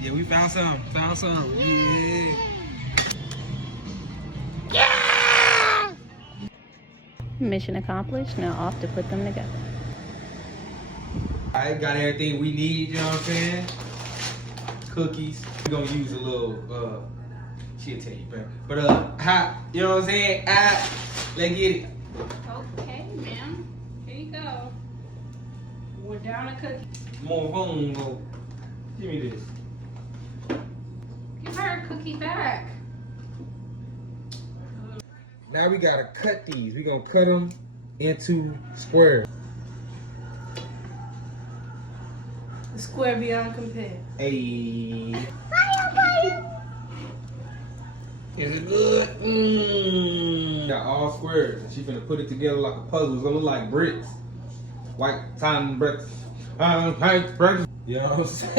Yeah, we found some. Found some. Yeah. Mission accomplished. Now off to put them together. I got everything we need, you know what I'm saying? Cookies. We're gonna use a little, she'll tell you, but hot, you know what I'm saying? Let's get it. Okay, ma'am. Here you go. We're down a cookie. More home, go. Give me this. Give her a cookie back. Now we gotta cut these. We're gonna cut them into squares. The square beyond compare. Hey. Is it good? Mmm. Got all squares. She finna put it together like a puzzle. It's gonna look like bricks. White time bricks. White bricks. You know what I'm saying?